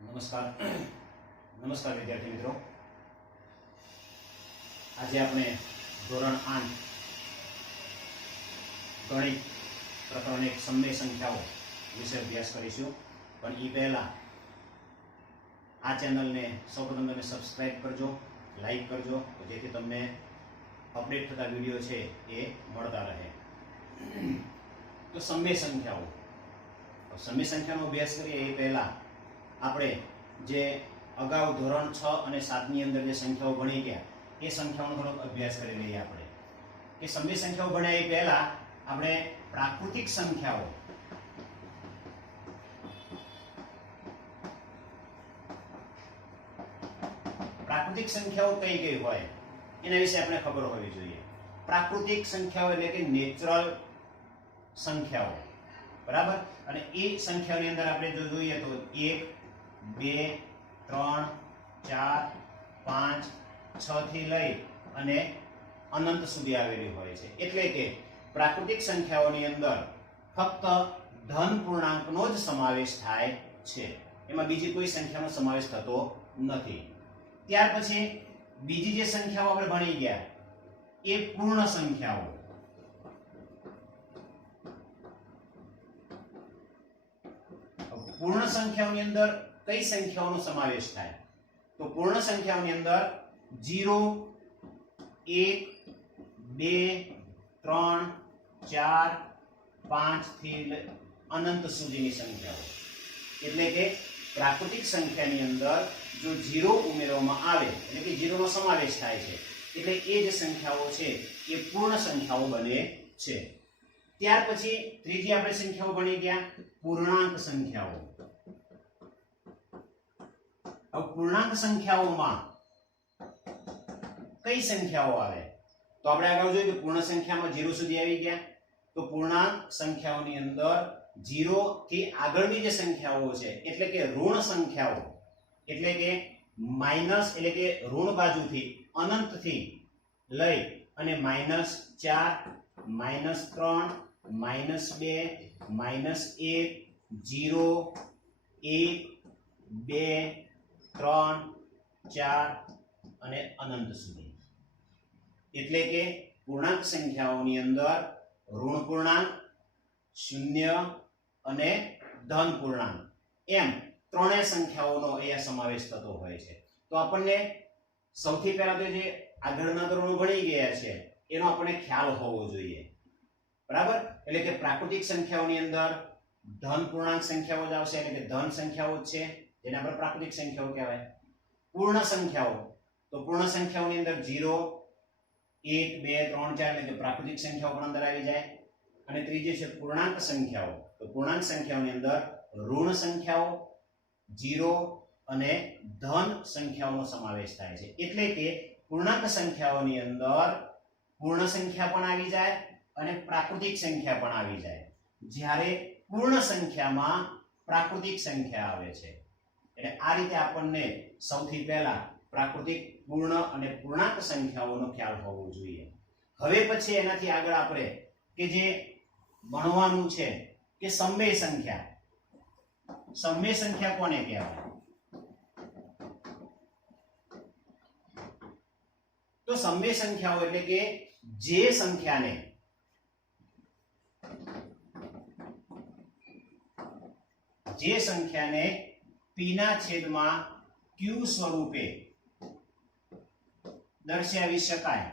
નમસ્કાર નમસ્કાર વિદ્યાર્થી મિત્રો, આજે આપણે ધોરણ 8 ગણિત પ્રકરણ 1 સમય સંખ્યાઓ વિશે અભ્યાસ કરીશું. પણ એ પહેલા આ ચેનલને સૌપ્રથમ તમે સબસ્ક્રાઇબ કરજો, લાઈક કરજો, જેથી તમને અપડેટ થતા વિડીયો છે એ મળતા રહે. તો સમય સંખ્યાઓ, સમય સંખ્યાનો અભ્યાસ કરીએ એ પહેલા આપણે જે અગાઉ ધોરણ 6 અને 7 ની અંદર જે સંખ્યાઓ ભણી ગયા એ સંખ્યાઓનો થોડોક અભ્યાસ કરી લઈએ. આપણે કે સમય સંખ્યાઓ ભણ્યા એ પહેલા આપણે પ્રાકૃતિક સંખ્યાઓ, પ્રાકૃતિક સંખ્યાઓ કઈ કઈ હોય એના વિશે આપણે ખબર હોવી જોઈએ. પ્રાકૃતિક સંખ્યાઓ એટલે કે નેચરલ સંખ્યાઓ, બરાબર. અને એ સંખ્યાઓની અંદર આપણે જો જોઈએ તો 1 2 3 4 5 6 થી લઈ અને અનંત સુધી આવેલી હોય છે. એટલે કે પ્રાકૃતિક સંખ્યાઓની અંદર ફક્ત ધન પૂર્ણાંકનો જ સમાવેશ થાય છે, એમાં બીજી કોઈ સંખ્યાનો સમાવેશ થતો નથી. ત્યાર પછી બીજી જે સંખ્યાઓ આપણે ભણી ગયા એ પૂર્ણ સંખ્યાઓ. પૂર્ણ સંખ્યાઓની અંદર કઈ સંખ્યાઓનો સમાવેશ થાય? તો પૂર્ણ સંખ્યાઓની અંદર 0 1 2 3 4 5 થી અનંત સુધીની સંખ્યાઓ. એટલે કે પ્રાકૃતિક સંખ્યાની અંદર જો 0 ઉમેરવામાં આવે એટલે કે 0 નો સમાવેશ થાય છે, એટલે એ જે સંખ્યાઓ છે એ પૂર્ણ સંખ્યાઓ બને છે. ત્યાર પછી ત્રીજી આપણે સંખ્યાઓ ભણી ગયા પૂર્ણાંક સંખ્યાઓ. હવે પૂર્ણાંક સંખ્યાઓમાં કઈ સંખ્યાઓ આવે? તો આપણે આગળ જોયું કે પૂર્ણ સંખ્યામાં 0 સુધી આવી ગયા. તો પૂર્ણાંક સંખ્યાઓની અંદર 0 થી આગળની જે સંખ્યાઓ છે એટલે કે ઋણ સંખ્યાઓ, એટલે કે માઈનસ એટલે કે ઋણ બાજુથી અનંતથી લઈ અને -4 -3 -2 -1 0 1 2 3 4 અને અનંત સુધી. એટલે કે પૂર્ણાંક સંખ્યાઓની અંદર ઋણ પૂર્ણાંક, શૂન્ય અને ધન પૂર્ણાંક એમ ત્રણેય સંખ્યાઓનો અહીંયા સમાવેશ થતો હોય છે. તો આપણને સૌથી પહેલા તો જે આગળના ધોરણો ભણી ગયા છે એનો આપણને ખ્યાલ હોવો જોઈએ, બરાબર. એટલે કે પ્રાકૃતિક સંખ્યાઓની અંદર ધન પૂર્ણાંક સંખ્યાઓ જ આવશે, એટલે કે ધન સંખ્યાઓ જ છે જેને આપણે પ્રાકૃતિક સંખ્યાઓ કહેવાય. પૂર્ણ સંખ્યાઓ, તો પૂર્ણ સંખ્યાઓની અંદર 0 1 2 3 4 એટલે કે પ્રાકૃતિક સંખ્યાઓ પણ અંદર આવી જાય. અને ત્રીજી છે પૂર્ણાંક સંખ્યાઓ. તો પૂર્ણાંક સંખ્યાઓની અંદર ઋણ સંખ્યાઓ, 0 અને ધન સંખ્યાઓનો સમાવેશ થાય છે. એટલે કે પૂર્ણાંક સંખ્યાઓની અંદર પૂર્ણ સંખ્યા પણ આવી જાય અને પ્રાકૃતિક સંખ્યા પણ આવી જાય. જ્યારે પૂર્ણ સંખ્યામાં પ્રાકૃતિક સંખ્યા આવે છે. એટલે આ રીતે આપણને સૌથી પહેલા પ્રાકૃતિક, પૂર્ણ અને પૂર્ણાંક સંખ્યાઓનો ખ્યાલ હોવો જોઈએ. હવે પછી એનાથી આગળ આપણે કે જે ભણવાનું છે કે સમય સંખ્યા. સમય સંખ્યા કોને કહેવાય? તો સમય સંખ્યાઓ એટલે કે જે સંખ્યાને p ના છેદમાં q સ્વરૂપે દર્શાવી શકાય.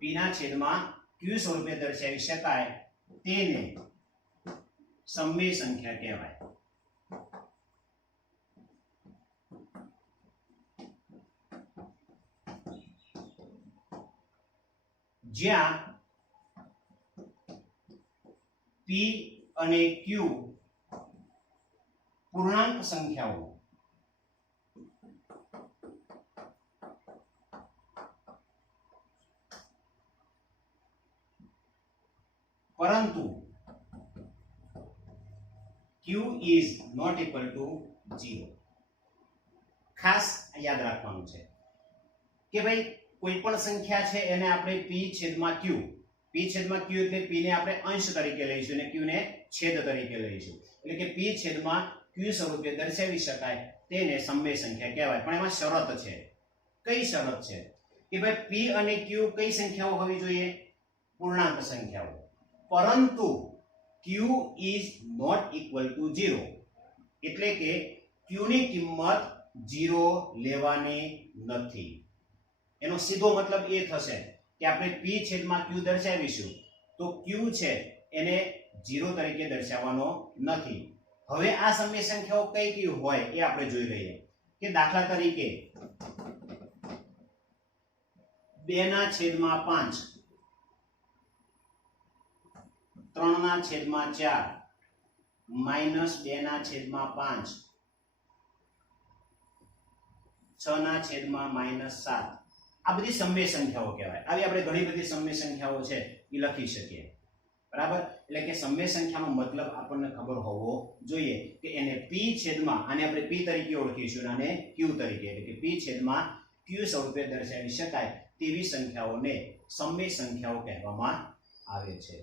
p ના છેદમાં q સ્વરૂપે દર્શાવી શકાય તેને સમય સંખ્યા કહેવાય. જ્યાં p અને q પૂર્ણાંક સંખ્યાઓ પરંતુ q is not equal to 0. ખાસ યાદ રાખવાનું છે કે ભાઈ કોઈ પણ સંખ્યા છે એને આપણે p છેદમાં q p છેદમાં q એટલે p ને આપણે અંશ તરીકે લઈશું અને q ને છેદ તરીકે લઈશું, એટલે કે p છેદમાં q સ્વરૂપે દર્શાવી શકાય તેને સમય સંખ્યા કહેવાય. પણ એમાં શરત છે. કઈ શરત છે? કે ભાઈ p અને q કઈ સંખ્યાઓ હોવી જોઈએ? પૂર્ણાંક સંખ્યાઓ. પરંતુ q is not equal to 0, એટલે કે q ની કિંમત 0 લેવાની નથી. એનો સીધો મતલબ એ થશે કે આપણે p છેદમાં q દર્શાવીશું તો q છે એને 0 તરીકે દર્શાવવાનો નથી. હવે આ સમય સંખ્યાઓ કઈ કઈ હોય એ આપણે જોઈ લઈએ. કે દાખલા તરીકે 2/5, 3/4, -2/5, 6/-7, આ બધી સમય સંખ્યાઓ કહેવાય. આવી આપણે ઘણી બધી સમય સંખ્યાઓ છે એ લખી શકીએ. બરાબર? એટલે કે સમય સંખ્યાનો મતલબ આપણને ખબર હોવો જોઈએ કે એને p છેદમાં, આને આપણે p તરીકે ઓળખીશું અને q તરીકે, એટલે કે p છેદમાં q સ્વરૂપે દર્શાવી શકાય તેવી સંખ્યાઓને સમય સંખ્યાઓ કહેવામાં આવે છે.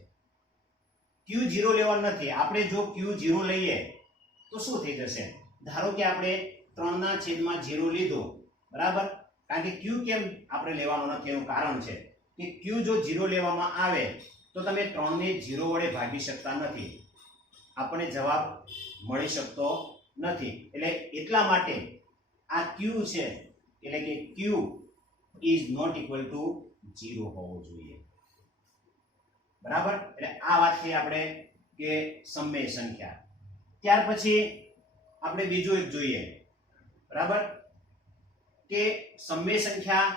q 0 લેવાનું નથી. આપણે જો q 0 લઈએ તો શું થઈ જશે? ધારો કે આપણે 3/0 લીધો, બરાબર? કારણ કે q કેમ આપણે લેવાનો નથી એનું કારણ છે કે q જો 0 લેવામાં આવે તો તમે 3 ને 0 વડે ભાગી શકતા નથી, આપણને જવાબ મળી શકતો નથી. એટલે એટલા માટે આ q છે એટલે કે q is not equal to 0 હોવો જોઈએ. બરાબર? એટલે આ વાત થઈ આપણે કે સમય સંખ્યા. ત્યાર પછી આપણે બીજું એક જોઈએ. બરાબર? કે સમય સંખ્યા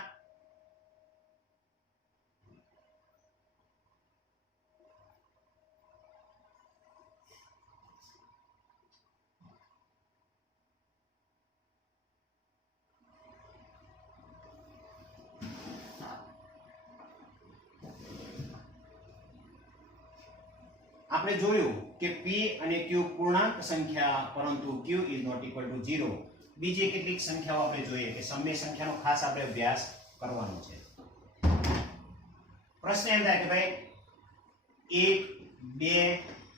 આપણે જોયું કે p અને q પૂર્ણાંક સંખ્યા પરંતુ q is not equal to 0. બીજી કેટલીક સંખ્યાઓ આપણે જોઈએ કે સમય સંખ્યાનો ખાસ આપણે અભ્યાસ કરવાનો છે. પ્રશ્ન એમ થાય કે ભાઈ 1, 2,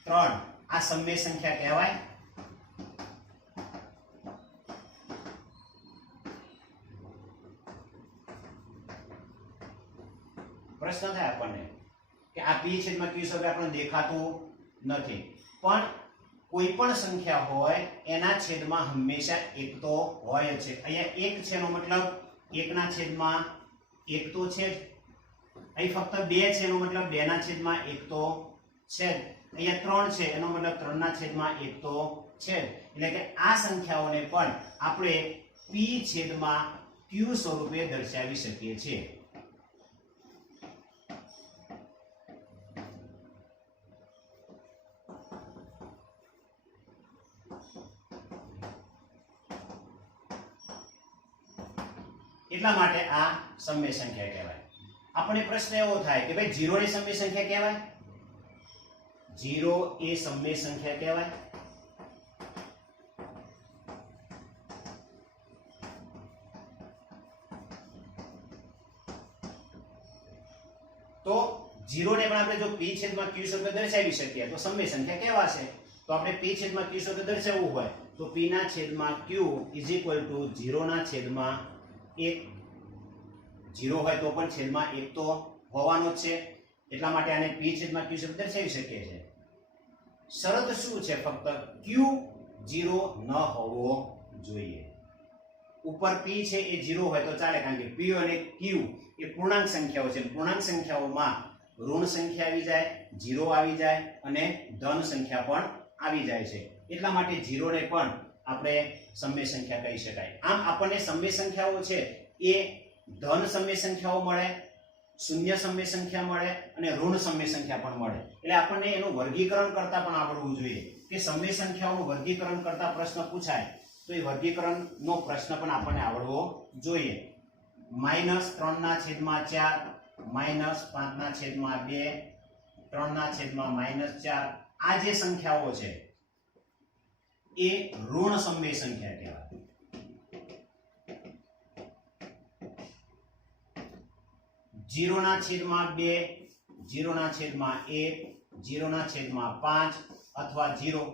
3 આ સમય સંખ્યા કહેવાય? પ્રશ્ન થાય આપણને કે આ p છેદમાં q સ્વરૂપે આપણને દેખાતું નથી, પણ કોઈ પણ સંખ્યા હોય એના છેદમાં હંમેશા એક તો હોય જ છે. અહીંયા એક છે એનો મતલબ 1/1 તો છે જ. અહીં ફક્ત 2 છે એનો મતલબ 2/1 તો છે જ. અહીંયા 3 છે એનો મતલબ 3/1 તો છે જ. એટલે કે આ સંખ્યાઓને પણ આપણે p છેદમાં q સ્વરૂપે દર્શાવી શકીએ છીએ. એટલા માટે આ સમય સંખ્યા કહેવાય. આપણે પ્રશ્ન એવો થાય કે ભાઈ 0 એ સમય સંખ્યા કહેવાય? 0 એ સમય સંખ્યા કહેવાય? તો 0 ને પણ આપણે જો p છેદમાં q સ્વરૂપે દર્શાવી શકીએ તો સમય સંખ્યા કહેવાશે. તો આપણે p છેદમાં q સ્વરૂપે દર્શાવવું હોય તો p ના છેદમાં q is equal to 0 ના છેદમાં 1. 0 હોય તો પણ છેદમાં 1 તો હોવાનો જ છે. એટલા માટે આને p છેદમાં q સ્વરૂપે દર્શાવી શકીએ છીએ. શરત શું છે? ફક્ત q 0 ન હોવો જોઈએ. ઉપર p છે એ 0 હોય તો ચાલે, કારણ કે p અને q એ પૂર્ણાંક સંખ્યાઓ છે. પૂર્ણાંક સંખ્યાઓમાં ઋણ સંખ્યા આવી જાય, 0 આવી જાય અને ધન સંખ્યા પણ આવી જાય છે. એટલા માટે 0 ને પણ આપણે સમય સંખ્યા કહી શકાય. આમ આપણને સમય સંખ્યાઓ છે એ ધન સમય સંખ્યાઓ મળે, શૂન્ય સમય સંખ્યા મળે અને ઋણ સમય સંખ્યા પણ મળે. એટલે આપણને એનું વર્ગીકરણ કરતા પણ આવડવું જોઈએ કે સમય સંખ્યાઓનું વર્ગીકરણ કરતા પ્રશ્ન પૂછાય તો એ વર્ગીકરણનો પ્રશ્ન પણ આપણને આવડવો જોઈએ. -3/4, -5/2, 3/-4 આ જે સંખ્યાઓ છે એ ઋણ સમય સંખ્યા કહેવાય. -0/2, 0/1, 0/5 અથવા 0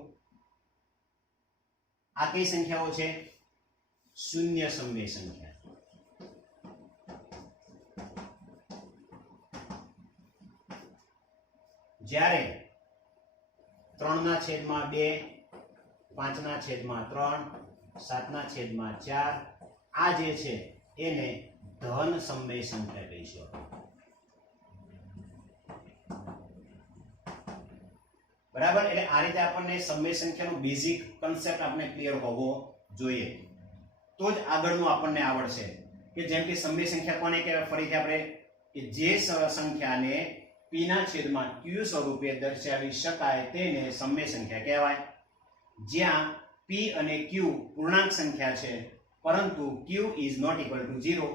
આ કઈ સંખ્યાઓ છે? શૂન્ય સમય સંખ્યા. જ્યારે 3/2, 5/3, 7/4 આ જે છે એને ધન સમય સંખ્યા કહીશું. બરાબર, એટલે આ રીતે આપણને સમય સંખ્યાનો બેઝિક કન્સેપ્ટ આપણે ક્લિયર હોવો જોઈએ, તો જ આગળનું આપણને આવડશે. કે જેમ કે સમય સંખ્યા કોને કહેવાય? ફરીથી આપણે કે જે સંખ્યાને p ના છેદમાં q સ્વરૂપે દર્શાવી શકાય તેને સમય સંખ્યા કહેવાય. જ્યાં p અને q પૂર્ણાંક સંખ્યા છે પરંતુ q is not equal to 0.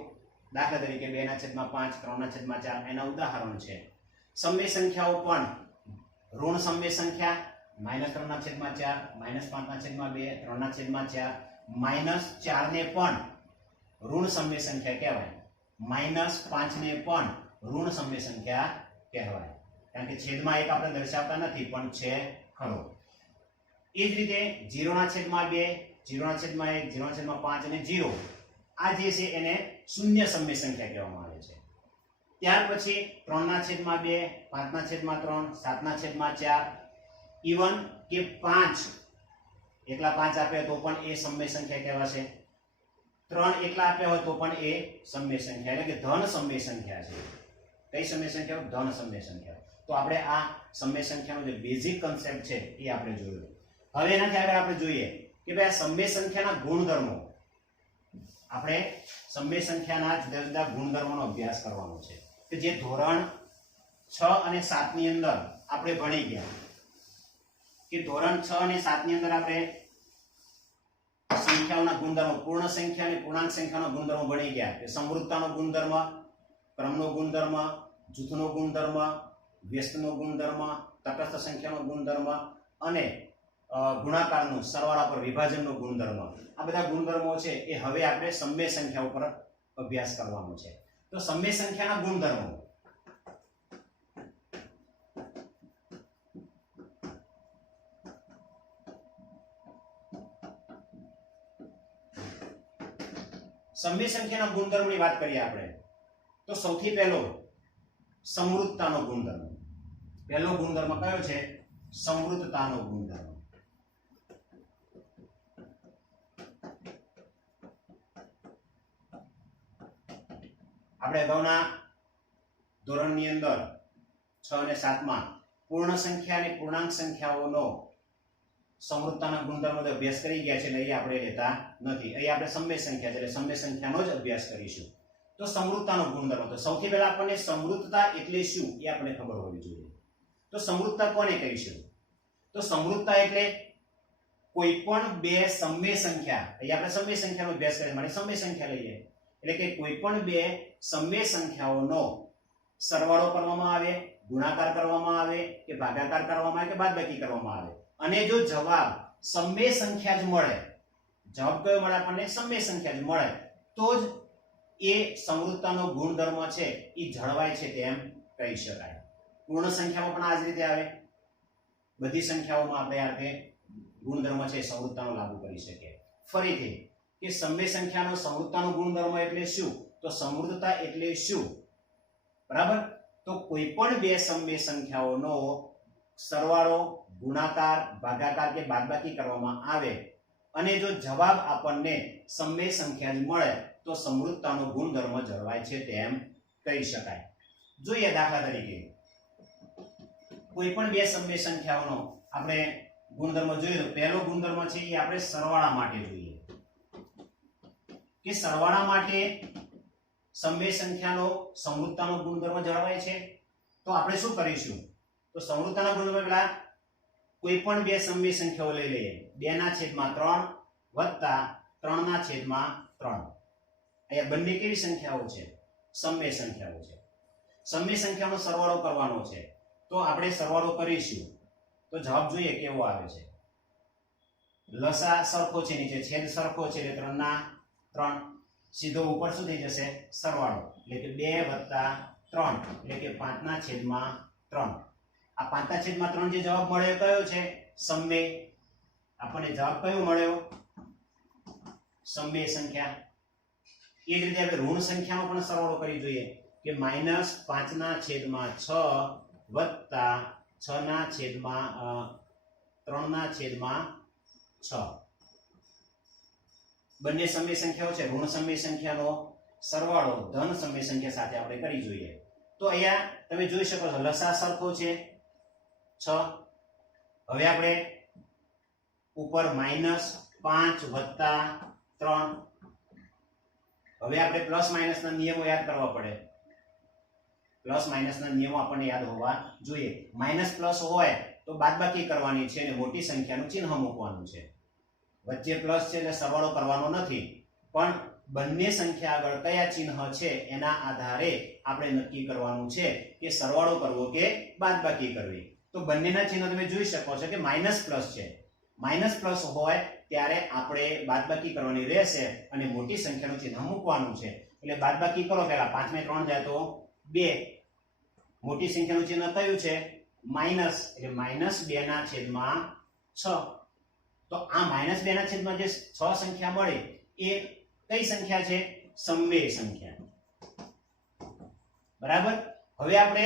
દાખલા તરીકે 2/5, 3/4 એના ઉદાહરણ છે. સમય સંખ્યાઓ પણ ઋણ સમય સંખ્યા -3/4, -5/2, 3/4, -4 ને પણ ઋણ સમય સંખ્યા કહેવાય, -5 ને પણ ઋણ સમય સંખ્યા કહેવાય. કારણ કે છેદમાં એક આપણે દર્શાવતા નથી પણ છે ખરો. એ જ રીતે 0/2, 0/1, 0/5 અને 0 આ જે છે એને શૂન્ય સમય સંખ્યા કહેવામાં આવે છે. ત્યાર પછી 3/2, 5/3, 7/4 ઇવન કે 5 એકલા 5 આપે તો પણ એ સમય સંખ્યા કહેવાશે. 3 એકલા આપ્યા હોય તો પણ એ સમય સંખ્યા એટલે કે ધન સમય સંખ્યા છે. કઈ સમય સંખ્યા? ધન સમય સંખ્યા. તો આપણે આ સમય સંખ્યાનો જે બેઝિક કન્સેપ્ટ છે એ આપણે જોયો. હવે એનાથી આગળ આપણે જોઈએ કે ભાઈ આ સમય સંખ્યાના ગુણધર્મો. આપણે સમય સંખ્યાના જુદા જુદા ગુણધર્મોનો અભ્યાસ કરવાનો છે કે જે ધોરણ 6 અને 7 ની અંદર આપણે ભણી ગયા. કે ધોરણ 6 અને 7 ની અંદર આપણે સંખ્યાઓના ગુણધર્મો, પૂર્ણ સંખ્યા અને પૂર્ણાંક સંખ્યાનો ગુણધર્મો ભણી ગયા. કે સમૃદ્ધતાનો ગુણધર્મ, ક્રમનો ગુણધર્મ, જૂથનો ગુણધર્મ, વ્યસ્તનો ગુણધર્મ, તટસ્થ સંખ્યાનો ગુણધર્મ અને ગુણાકારનો સરવાળા પર વિભાજનનો ગુણધર્મ. આ બધા ગુણધર્મો છે એ હવે આપણે સમય સંખ્યા ઉપર અભ્યાસ કરવાનો છે. તો સમય સંખ્યાના ગુણધર્મો. સમય સંખ્યાના ગુણધર્મની વાત કરીએ આપણે તો સૌથી પહેલો સમૃદ્ધતાનો ગુણધર્મ. પહેલો ગુણધર્મ કયો છે? સમૃદ્ધતાનો ગુણધર્મ. આપણે અગાઉના ધોરણની અંદર 6 અને 7 માં પૂર્ણ સંખ્યા અને પૂર્ણાંક સંખ્યાઓનો સમૃદ્ધતાના ગુણધર્મનો અભ્યાસ કરી ગયા છે એટલે અહીં આપણે લેતા નથી. અહીં આપણે સમય સંખ્યા એટલે સમય સંખ્યાનો જ અભ્યાસ કરીશું. તો સમૃદ્ધતાનો ગુણધર્મ, તો સૌથી પહેલા આપણને સમૃદ્ધતા એટલે શું એ આપણે ખબર હોવી જોઈએ. તો સમૃદ્ધતા કોને કહીશું? તો સમૃદ્ધતા એટલે કોઈ પણ બે સમય સંખ્યા, અહીં આપણે સમય સંખ્યાનો અભ્યાસ કરીએ માટે સમય સંખ્યા લઈએ એટલે કે કોઈ પણ બે સમય સંખ્યાઓનો સરવાળો કરવામાં આવે, ગુણાકાર કરવામાં આવે કે ભાગાકાર કરવામાં આવે કે બાદબાકી કરવામાં આવે અને જો જવાબ સમય સંખ્યા જ મળે, જવાબ કયો મળે આપણને? સમય સંખ્યા જ મળે તો જ એ સમૃદ્ધતાનો ગુણધર્મ છે એ જળવાય છે તેમ કહી શકાય. પૂર્ણ સંખ્યામાં પણ આ જ રીતે આવે. બધી સંખ્યાઓમાં આપણે આ રીતે ગુણધર્મ છે સમૃદ્ધતાનો લાગુ કરી શકીએ. ફરીથી કે સમય સંખ્યાનો સમૃદ્ધતાનો ગુણધર્મ એટલે શું? તો સમૃદ્ધતા એટલે શું? બરાબર, તો કોઈ પણ બે સમય સંખ્યાઓનો સરવાળો, ગુણાકાર, ભાગાકાર કે બાદબાકી કરવામાં આવે અને જો જવાબ આપણને સમય સંખ્યા જ મળે તો સમૃદ્ધતાનો ગુણધર્મ જળવાય છે તેમ કહી શકાય. જોઈએ દાખલા તરીકે કોઈ પણ બે સમય સંખ્યાઓનો આપણે ગુણધર્મ જોઈએ તો પહેલો ગુણધર્મ છે એ આપણે સરવાળા માટે જોઈએ કે સરવાળા માટે સમય સંખ્યાનો સમૃદ્ધતાનો ગુણધર્મ જળવાય છે. તો આપણે શું કરીશું? તો સમૃદ્ધતાના ગુણધર્મ પેલા કોઈ પણ બે સમય સંખ્યાઓ લઈ લઈએ. 2/3 વત્તા 3/3. અહીંયા બંને કેવી સંખ્યાઓ છે? સમય સંખ્યાઓ છે. સમય સંખ્યાનો સરવાળો કરવાનો છે તો આપણે સરવાળો કરીશું તો જવાબ જોઈએ કેવો આવે છે. લસા સરખો છે, નીચે છેદ સરખો છે એટલે 3/3. સીધો ઉપર શું થઈ જશે? સરવાળો એટલે કે 2 + 3 એટલે કે 5/3. આ 5/3 જે જવાબ મળ્યો કયો છે? સમમેય. આપણને જવાબ કયો મળ્યો? સમમેય સંખ્યા. એ જ રીતે આપણે ઋણ સંખ્યાનો પણ સરવાળો કરી જોઈએ કે -5/6 વત્તા 6/3/6. બંને સમય સંખ્યાઓ છે. ઋણ સમય સંખ્યાનો સરવાળો ધન સમય સંખ્યા સાથે આપણે કરી જોઈએ. તો અહીંયા તમે જોઈ શકો છો લસા સરખો છે 6. હવે આપણે ઉપર -5 વત્તા 3. હવે આપણે પ્લસ માઇનસ ના નિયમો યાદ કરવા પડે. પ્લસ માઇનસ ના નિયમો આપણને યાદ હોવા જોઈએ. માઇનસ પ્લસ હોય તો બાદબાકી કરવાની છે અને મોટી સંખ્યાનું ચિહ્ન મૂકવાનું છે. વચ્ચે પ્લસ છે એટલે સરવાળો કરવાનો નથી, પણ બંને સંખ્યા આગળ કયા ચિહ્ન છે એના આધારે આપણે નક્કી કરવાનું છે કે સરવાળો કરવો કે બાદબાકી કરવી. તો બંનેના ચિહ્નો તમે જોઈ શકો છો કે માઇનસ પ્લસ છે. માઇનસ પ્લસ હોય ત્યારે આપણે બાદબાકી કરવાની રહેશે અને મોટી સંખ્યાનું ચિહ્ન મૂકવાનું છે. એટલે બાદબાકી કરો પહેલા 5 ને 3 જાય તો 2. મોટી સંખ્યાનું ચિહ્ન કયું છે? માઇનસ. એટલે -2/6. તો આ -2/6 જે 6 સંખ્યા મળે એ કઈ સંખ્યા છે? સમમેય સંખ્યા. બરાબર. હવે આપણે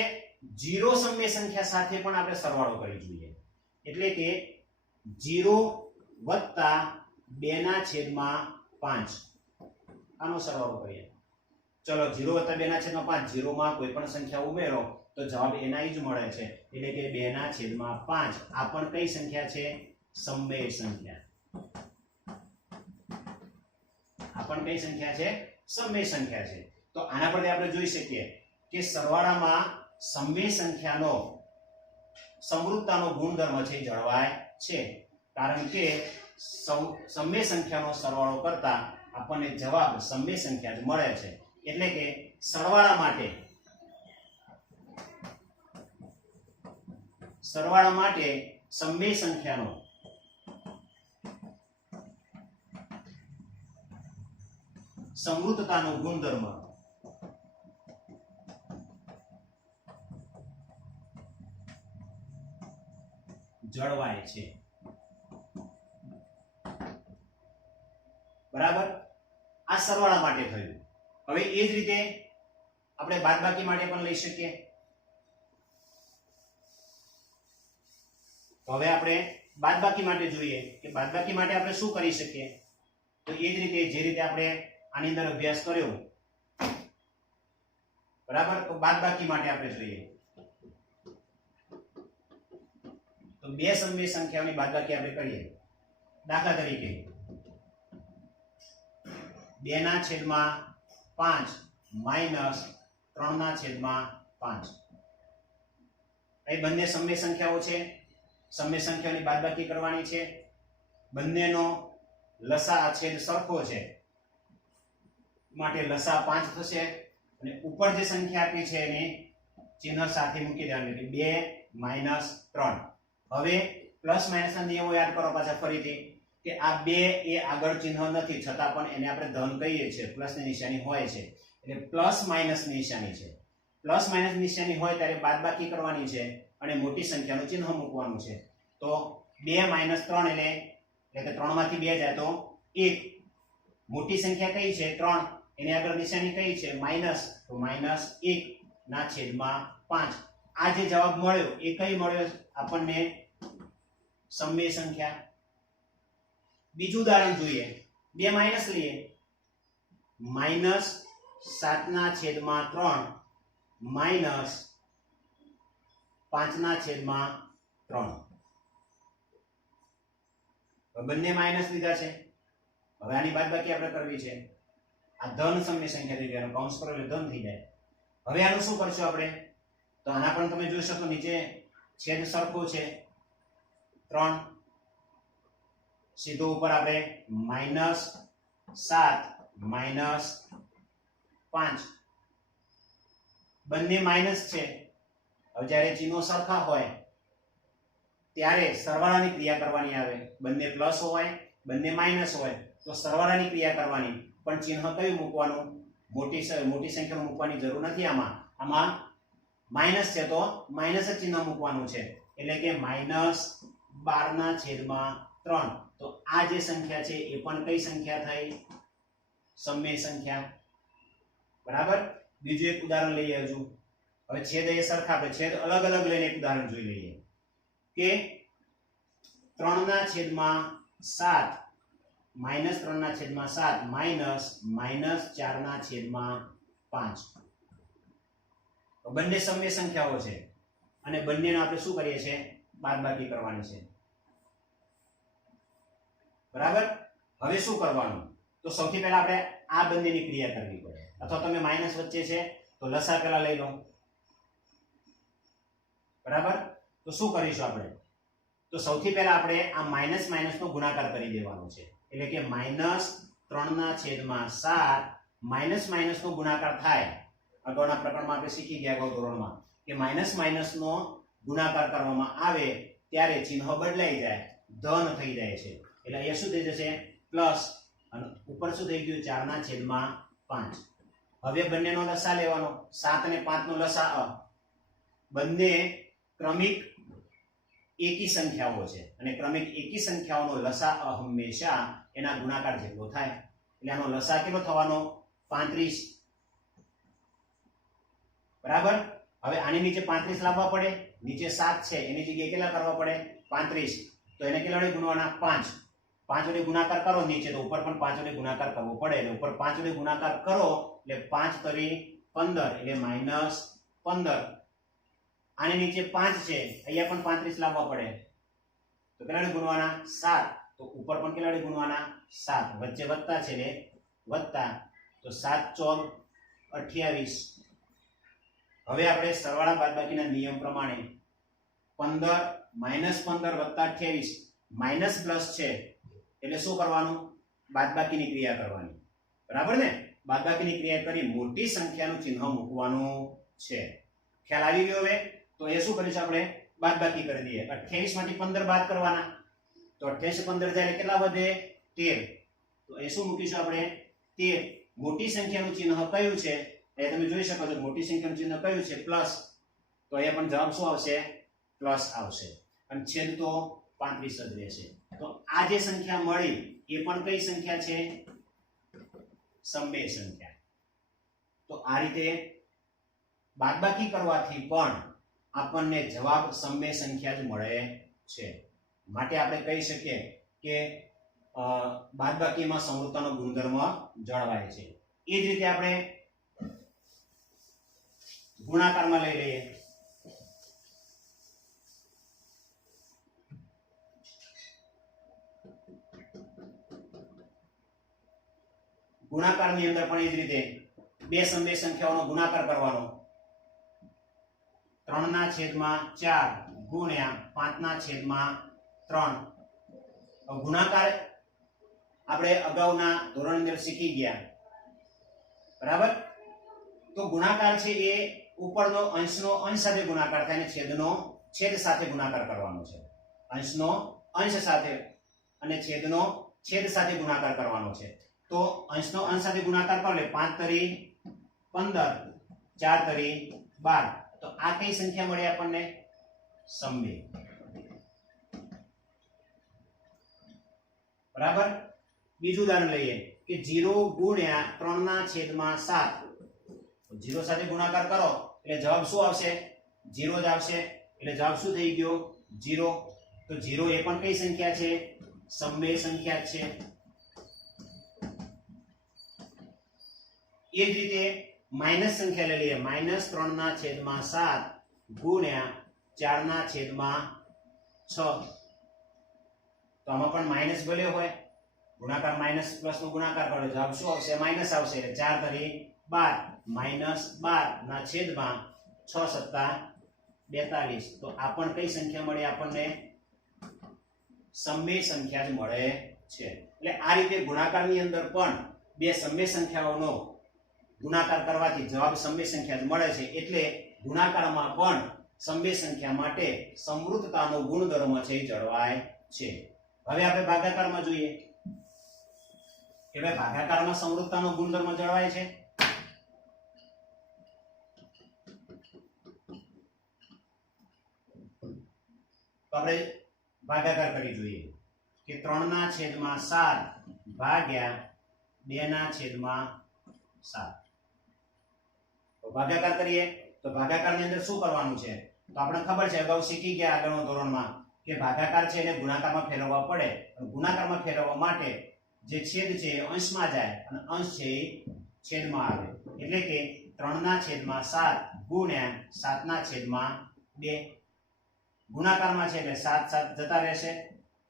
0 સમમેય સંખ્યા સાથે પણ આપણે સરવાળો કરી જોઈએ. એટલે કે 0 વત્તા 2/5. આનો સરવાળો કરીએ. ચલો 0 વત્તા 2/5. 0 માં કોઈ પણ સંખ્યા ઉમેરો તો જવાબ એના જ મળે છે. એટલે કે 2/5. આ પણ કઈ સંખ્યા છે? સમમેય સંખ્યા. આ પણ કઈ સંખ્યા છે? સમમેય સંખ્યા છે. તો આના પરથી આપણે જોઈ શકીએ કે સરવાળામાં સમમેય સંખ્યાનો સમૃદ્ધતાનો ગુણધર્મ છે જળવાય છે. કારણ કે સમમેય સંખ્યાનો સરવાળો કરતા આપણને જવાબ સમમેય સંખ્યા જ મળે છે. એટલે કે સરવાળા માટે સમમેય સંખ્યાનો સમૃદ્ધતાનો ગુણધર્મ જળવાય છે. બરાબર. આ સરવાળા માટે થયું. હવે એ જ રીતે આપણે બાદબાકી માટે પણ લઈ શકીએ. તો હવે આપણે બાદબાકી માટે જોઈએ કે બાદબાકી માટે આપણે શું કરી શકીએ. તો એ જ રીતે જે રીતે આપણે આની અંદર અભ્યાસ કર્યો, બરાબર. તો બાદબાકી માટે આપણે જોઈએ તો બે સમમેય સંખ્યાઓની બાદબાકી આપણે કરીએ. દાખલા તરીકે 2/5 -3/5. એ બંને સમમેય સંખ્યાઓ છે. સમમેય સંખ્યાઓની બાદબાકી કરવાની છે. બંનેનો લસા છેદ સરખો છે માટે લસા 5 થશે અને ઉપર જે સંખ્યા આપી છે એને ચિહ્ન સાથે મૂકી દેવાનું એટલે 2 - 3. હવે પ્લસ માઇનસ ના નિયમો યાદ કરો પાછા ફરીથી કે આ 2 એ આગળ ચિહ્ન નથી છતાં પણ એને આપણે ધન કહીએ છીએ. પ્લસ ની નિશાની હોય છે એટલે પ્લસ માઇનસ ની નિશાની છે. પ્લસ માઇનસ નિશાની હોય ત્યારે બાદબાકી કરવાની છે અને મોટી સંખ્યાનું ચિહ્ન મૂકવાનું છે. તો 2 - 3 એટલે કે 3 માંથી 2 જાય તો 1. મોટી સંખ્યા કઈ છે? 3. એની આગળ નિશાની કઈ છે? માઇનસ. તો -1/5. આ જે જવાબ મળ્યો એ કઈ મળ્યો આપણને? સમમેય સંખ્યા. બીજું ઉદાહરણ જોઈએ. 2 માઇનસ લઈએ. -7/3 -5/3. બંને માઇનસ લીધા છે. હવે આની બાદબાકી આપણે કરવી છે. આ ધન સમય સંખ્યા થઈ ગયા, કૌંસ કરો એટલે ધન થઈ જાય. હવે આનું શું કરશું આપણે? તો આના પણ તમે જોઈ શકો નીચે છેદ સરખો છે 3. સીધો ઉપર આપણે -7 -5. બંને માઇનસ છે. હવે જ્યારે ચિહ્નો સરખા હોય ત્યારે સરવાળાની ક્રિયા કરવાની આવે. બંને પ્લસ હોય, બંને માઇનસ હોય તો સરવાળાની ક્રિયા કરવાની. પણ ચિહ્ન કયું મૂકવાનું? મોટી સંખ્યા મૂકવાની જરૂર નથી આમાં. આમાં માઇનસ છે તો માઇનસ જ ચિહ્ન મૂકવાનું છે, એટલે કે -12/3. તો આ જે સંખ્યા છે એ પણ કઈ સંખ્યા થઈ? સમમેય સંખ્યા. બરાબર. બીજું એક ઉદાહરણ લઈએ હજુ. હવે છેદ એ સરખા, આપણે છેદ અલગ અલગ લઈને એક ઉદાહરણ જોઈ લઈએ કે 3/7 -3/7 -4/5. બંને સમય સંખ્યાઓ છે અને બંનેનો આપણે શું કરીએ છીએ? બાદબાકી કરવાની છે. બરાબર. હવે શું કરવાનું? તો સૌથી પહેલા આપણે આ બંનેની ક્રિયા કરવી પડે, અથવા તમે માઇનસ વચ્ચે છે તો લસા પહેલા લઈ લો. બરાબર. તો શું કરીશું આપણે? તો સૌથી પહેલા આપણે આ માઇનસ માઇનસ નો ગુણાકાર કરી દેવાનો છે, એટલે કે -3/7 માઇનસ માઇનસ નો ગુણાકાર થાય. અગાઉના પ્રકરણમાં આપણે શીખી ગયા અગાઉ ધોરણમાં કે માઇનસ માઇનસ નો ગુણાકાર કરવામાં આવે ત્યારે ચિહ્ન બદલાઈ જાય, ધન થઈ જાય છે. એટલે અહીંયા શું થઈ જશે? પ્લસ, અને ઉપર શું થઈ ગયું? 4/5. હવે બંનેનો લસા લેવાનો. 7 અને 5 નો લસા બંને ક્રમિક એકી સંખ્યાઓ છે, અને ક્રમિક એકી સંખ્યાઓનો લસા હંમેશા એના ગુણાકાર જેટલો થાય. એટલે આનો લસા કેટલો થવાનો? 35. બરાબર. હવે આની નીચે 35 લાવવા પડે. નીચે 7 છે એની જગ્યાએ કેટલા કરવા પડે? 35. તો એને કેટલા વડે ગુણવાના? 5. 5 વડે ગુણાકાર કરો નીચે, તો ઉપર પણ 5 વડે ગુણાકાર કરવો પડે. એટલે ઉપર 5 વડે ગુણાકાર કરો એટલે 5 તરી 15, એટલે -15. આની નીચે 5 છે, અહીંયા પણ 35 લાવવા પડે. તો કેટલા વડે ગુણવાના? 7. તો ઉપર પણ કેટલા વડે ગુણવાના? 7. વચ્ચે વત્તા છે એટલે વત્તા. તો 7 × 4 = 28. હવે આપણે સરવાળા બાદબાકીના નિયમ પ્રમાણે 15 -15 + 28 માઇનસ પ્લસ છે એટલે શું કરવાનું? બાદબાકીની ક્રિયા કરવાની. બરાબર ને? બાદબાકીની ક્રિયા કરી મોટી સંખ્યાનું ચિહ્ન મૂકવાનું છે. ખ્યાલ આવી ગયો? હવે તો એ શું કરીશું આપણે? બાદબાકી કરી દઈએ. 28 માંથી 15 બાદ કરવાના. તો 28 15 જાય એટલે કેટલા વધે? 13. તો એ શું મૂકીશું આપણે? 13. મોટી સંખ્યાનું ચિહ્ન કયું છે? એ તમે જોઈ શકો છો. મોટી સંખ્યાનું ચિહ્ન કયું છે? પ્લસ. તો અહીંયા પણ જવાબ શું આવશે? પ્લસ આવશે. અને છેદ તો 35 જ રહેશે. તો આ જે સંખ્યા મળી એ પણ કઈ સંખ્યા છે? સમમેય સંખ્યા. તો આ રીતે બાદબાકી કરવાથી પણ આપણને જવાબ સમમેય સંખ્યા જ મળે છે. માટે આપણે કહી શકીએ કે બાદબાકીમાં સમરૂપતાનો ગુણધર્મ જળવાય છે. એ જ રીતે આપણે ગુણાકારમાં લઈ લઈએ. ગુણાકારની અંદર પણ એ જ રીતે બે સમમેય સંખ્યાઓનો ગુણાકાર કરવાનો. 3/4 ગુણ્યા 5/3. ગુણાકાર આપણે અગાઉના ધોરણ અંદર શીખી ગયા. બરાબર. તો ગુણાકાર છે એ ઉપરનો અંશનો અંશ સાથે ગુણાકાર થાય અને છેદનો છેદ સાથે ગુણાકાર કરવાનો છે. અંશનો અંશ સાથે અને છેદનો છેદ સાથે ગુણાકાર કરવાનો છે. તો અંશનો અંશ સાથે ગુણાકાર કરો એટલે 5 તરી 15, 4 તરી 12. તો આ કઈ સંખ્યા મળી આપણને? સમમેય. બરાબર. બીજું ઉદાહરણ લઈએ કે 0 ગુણ્યા 3/7. 0 સાથે ગુણાકાર કરો એટલે જવાબ શું આવશે? 0 જ આવશે. એટલે જવાબ શું થઈ ગયો? 0. તો 0 એ પણ કઈ સંખ્યા છે? સમમેય સંખ્યા છે. એ જ રીતે માઇનસ સંખ્યા લઈ લઈએ. -3/7 ગુણ્યા 4/6. તો આમાં પણ માઇનસ ભલે હોય, ગુણાકાર માઇનસ પ્લસ નો ગુણાકાર કરો જવાબ શું આવશે? માઇનસ આવશે. એટલે 4 તરી 12 -12/6 = 42. તો આ પણ કઈ સંખ્યા મળી આપણને? સમમેય સંખ્યા જ મળે છે. એટલે આ રીતે ગુણાકારની અંદર પણ બે સમમેય સંખ્યાઓનો ગુણાકાર કરવાથી જવાબ સમમેય સંખ્યા જ મળે છે. એટલે ગુણાકારમાં પણ સમમેય સંખ્યા માટે સમૃદ્ધતાનો ગુણધર્મ છે એ જળવાય છે. હવે આપણે ભાગાકારમાં જોઈએ કે ભાઈ ભાગાકારમાં સમૃદ્ધતાનો ગુણધર્મ જળવાય છે. તો આપણે ભાગાકાર કરી જોઈએ કે 3/7 ભાગ્યા 2/7. તો ભાગાકાર કરીએ તો ભાગાકારની અંદર શું કરવાનું છે? તો આપણે ખબર છે, અગાઉ શીખી ગયા આગળના ધોરણમાં કે ભાગાકાર છે એને ગુણાકારમાં ફેરવવા પડે. ગુણાકારમાં ફેરવવા માટે જે છેદ છે એ અંશમાં જાય અને અંશ છે એ છેદમાં આવે. એટલે કે 3/7 ગુણ્યા 7/2. ગુણાકારમાં છે એટલે 7 જતા રહેશે.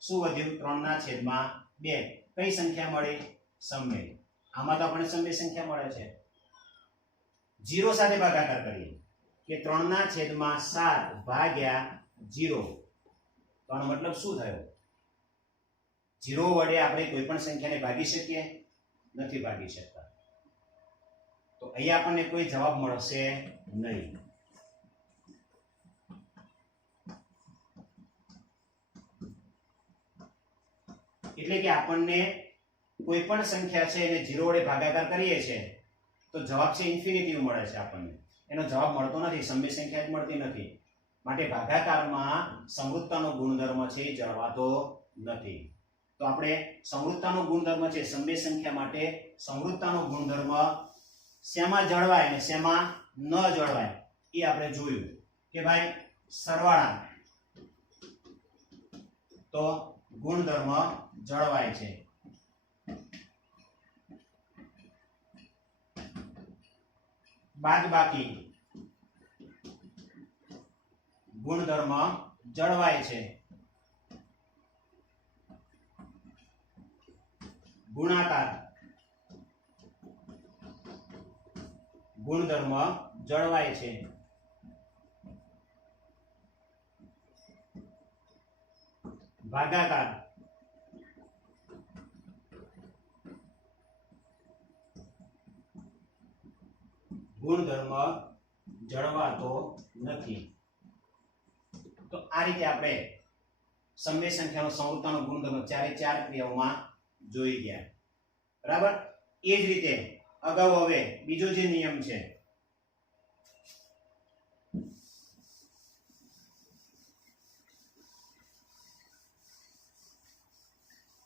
શું વધ્યું? 3/2. કઈ સંખ્યા મળી? સમય. આમાં તો આપણને સમય સંખ્યા મળે છે. 0 સાથે ભાગાકાર કરીએ કે 3/7 ભાગ્યા 0. તો આનો મતલબ શું થયો? 0 વડે આપણે કોઈ પણ સંખ્યાને ભાગી શકીએ? નથી ભાગી શકતા. તો અહીંયા આપણને કોઈ જવાબ મળશે નહીં. એટલે કે આપણને કોઈ પણ સંખ્યા છે એને 0 વડે ભાગાકાર કરીએ છીએ તો જવાબ છે ઇન્ફિનિટિવ મળે છે આપણને. એનો જવાબ મળતો નથી, સમય સંખ્યા જ મળતી નથી. માટે ભાગાકારમાં સમૃદ્ધતાનો ગુણધર્મ છે એ જળવાતો નથી. તો આપણે સમૃદ્ધતાનો ગુણધર્મ છે સમય સંખ્યા માટે સમૃદ્ધતાનો ગુણધર્મ શેમાં જળવાય અને શેમાં ન જળવાય એ આપણે જોયું કે ભાઈ સરવાળા તો ગુણધર્મ જળવાય છે. બાદબાકી ગુણધર્મ જળવાય છે. ગુણાકાર ગુણધર્મ જળવાય છે. ભાગાકાર ગુણધર્મ જળવાતો નથી. તો આ રીતે આપણે સમય સંખ્યાનો સમૃદ્ધતાનો ગુણધર્મ ચારે ચાર ક્રિયાઓમાં જોઈ ગયા. બરાબર. એ જ રીતે અગાઉ હવે બીજો જે નિયમ છે